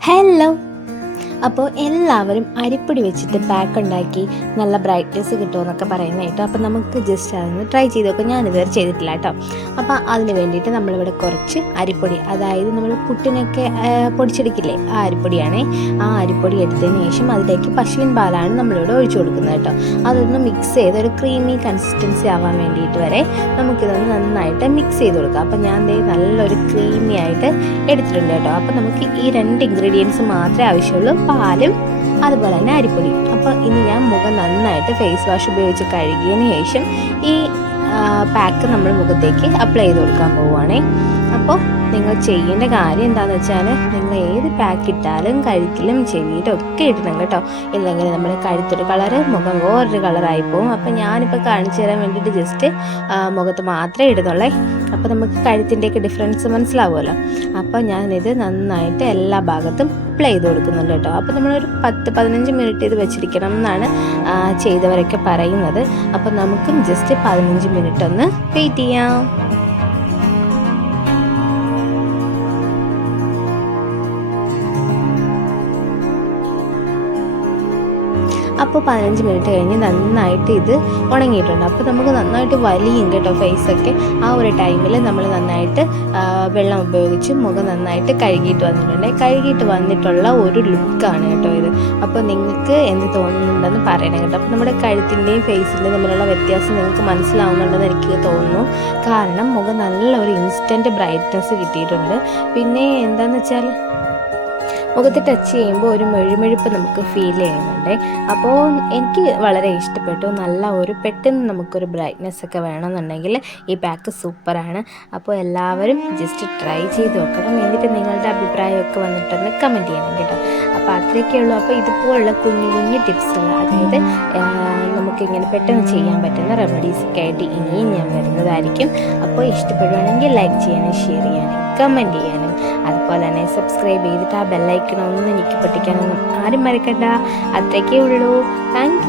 Hello അപ്പോൾ എല്ലാവരും അരിപ്പൊടി വെച്ചിട്ട് പാക്ക് ഉണ്ടാക്കി നല്ല ബ്രൈറ്റ്നസ് കിട്ടുമെന്നൊക്കെ പറയുന്നത് കേട്ടോ. അപ്പോൾ നമുക്ക് ജസ്റ്റ് അതൊന്ന് ട്രൈ ചെയ്ത് നോക്കാം. ഞാൻ ഇതുവരെ ചെയ്തിട്ടില്ല കേട്ടോ. അപ്പോൾ അതിന് വേണ്ടിയിട്ട് നമ്മളിവിടെ കുറച്ച് അരിപ്പൊടി അതായത് നമ്മൾ പുട്ടിനൊക്കെ പൊടിച്ചെടുക്കില്ലേ? ആ അരിപ്പൊടിയാണേ. ആ അരിപ്പൊടി എടുത്തതിന് ശേഷം അതിലേക്ക് പശുവിൻ പാലാണ് നമ്മളിവിടെ ഒഴിച്ചു കൊടുക്കുന്നത് കേട്ടോ. അതൊന്ന് മിക്സ് ചെയ്ത് ഒരു ക്രീമി കൺസിസ്റ്റൻസി ആവാൻ വേണ്ടിയിട്ട് വരെ നമുക്കിതൊന്ന് നന്നായിട്ട് മിക്സ് ചെയ്ത് കൊടുക്കാം. അപ്പോൾ ഞാൻ നല്ലൊരു ക്രീമി ആയിട്ട് എടുത്തിട്ടുണ്ട് കേട്ടോ. അപ്പോൾ നമുക്ക് ഈ രണ്ട് ഇൻഗ്രീഡിയൻസ് മാത്രമേ ആവശ്യമുള്ളൂ. പാലും അതുപോലെ തന്നെ അരിപ്പൊടി. അപ്പോൾ ഇനി ഞാൻ മുഖം നന്നായിട്ട് ഫേസ് വാഷ് ഉപയോഗിച്ച് കഴുകിയതിന് ശേഷം ഈ പാക്ക് നമ്മൾ മുഖത്തേക്ക് അപ്ലൈ ചെയ്ത് കൊടുക്കാൻ പോവുകയാണേ അപ്പോൾ നിങ്ങൾ ചെയ്യേണ്ട കാര്യം എന്താണെന്ന് വെച്ചാൽ നിങ്ങൾ ഏത് പാക്ക് ഇട്ടാലും കഴുത്തിലും ചെവിയിലും ഒക്കെ ഇടണം കേട്ടോ. ഇല്ലെങ്കിൽ നമ്മൾ കഴുത്തൊരു കളറ് മുഖം വേറൊരു കളറായി പോകും അപ്പോൾ ഞാനിപ്പോൾ കാണിച്ചു തരാൻ വേണ്ടിയിട്ട് ജസ്റ്റ് മുഖത്ത് മാത്രമേ ഇടുന്നുള്ളേ. അപ്പോൾ നമുക്ക് കഴുത്തിന്റെയൊക്കെ ഡിഫറൻസ് മനസ്സിലാവുമല്ലോ. അപ്പോൾ ഞാനിത് നന്നായിട്ട് എല്ലാ ഭാഗത്തും പ്ലേ ചെയ്ത് കൊടുക്കുന്നുണ്ട് കേട്ടോ. അപ്പോൾ നമ്മളൊരു പത്ത് പതിനഞ്ച് മിനിറ്റ് ഇത് വെച്ചിരിക്കണം എന്നാണ് ചെയ്തവരൊക്കെ പറയുന്നത്. അപ്പോൾ നമുക്കും ജസ്റ്റ് പതിനഞ്ച് മിനിറ്റ് ഒന്ന് വെയിറ്റ് ചെയ്യാം. അപ്പോൾ പതിനഞ്ച് മിനിറ്റ് കഴിഞ്ഞ് നന്നായിട്ട് ഇത് ഉണങ്ങിയിട്ടുണ്ട്. അപ്പോൾ നമുക്ക് നന്നായിട്ട് വലിയും കേട്ടോ ഫേസൊക്കെ ആ ഒരു ടൈമിൽ നമ്മൾ നന്നായിട്ട് വെള്ളം ഉപയോഗിച്ച് മുഖം നന്നായിട്ട് കഴുകിയിട്ട് വന്നിട്ടുണ്ട്. കഴുകിയിട്ട് വന്നിട്ടുള്ള ഒരു ലുക്കാണ് കേട്ടോ ഇത്. അപ്പോൾ നിങ്ങൾക്ക് എന്ത് തോന്നുന്നുണ്ടെന്ന് പറയണം കേട്ടോ. അപ്പോൾ നമ്മുടെ കഴുത്തിന്റെയും ഫേസിന്റെയും തമ്മിലുള്ള വ്യത്യാസം നിങ്ങൾക്ക് മനസ്സിലാവുന്നുണ്ടെന്ന് എനിക്ക് തോന്നുന്നു. കാരണം മുഖം നല്ല ഒരു ഇൻസ്റ്റന്റ് ബ്രൈറ്റ്നസ് കിട്ടിയിട്ടുണ്ട്. പിന്നെ എന്താണെന്ന് വെച്ചാൽ മുഖത്ത് ടച്ച് ചെയ്യുമ്പോൾ ഒരു മെഴുമെഴുപ്പ് നമുക്ക് ഫീൽ ചെയ്യുന്നുണ്ട്. അപ്പോൾ എനിക്ക് വളരെ ഇഷ്ടപ്പെട്ടു. നല്ല ഒരു പെട്ടെന്ന് നമുക്കൊരു ബ്രൈറ്റ്നെസ് ഒക്കെ വേണമെന്നുണ്ടെങ്കിൽ ഈ പാക്ക് സൂപ്പറാണ്. അപ്പോൾ എല്ലാവരും ജസ്റ്റ് ട്രൈ ചെയ്ത് നോക്കണം. എന്നിട്ട് നിങ്ങളുടെ അഭിപ്രായമൊക്കെ വന്നിട്ടൊന്ന് കമന്റ് ചെയ്യണം കേട്ടോ. അപ്പോൾ അത്രയൊക്കെ ഉള്ളൂ. അപ്പോൾ ഇതുപോലുള്ള കുഞ്ഞു കുഞ്ഞു ടിപ്സുകൾ അതായത് നമുക്കിങ്ങനെ പെട്ടെന്ന് ചെയ്യാൻ പറ്റുന്ന റെമഡീസൊക്കെ ആയിട്ട് ഇനിയും ഞാൻ വരുന്നതായിരിക്കും. അപ്പോൾ ഇഷ്ടപ്പെടുകയാണെങ്കിൽ ലൈക്ക് ചെയ്യാനും ഷെയർ ചെയ്യാനും കമന്റ് ചെയ്യാനും. അതുപോലെ തന്നെ സബ്സ്ക്രൈബ് ചെയ്തിട്ട് ആ ബെല്ലൈക്കണമെന്ന് എനിക്ക് പഠിക്കാനൊന്നും ആരും മറക്കണ്ട. അത്രയ്ക്കേ ഉള്ളൂ. താങ്ക്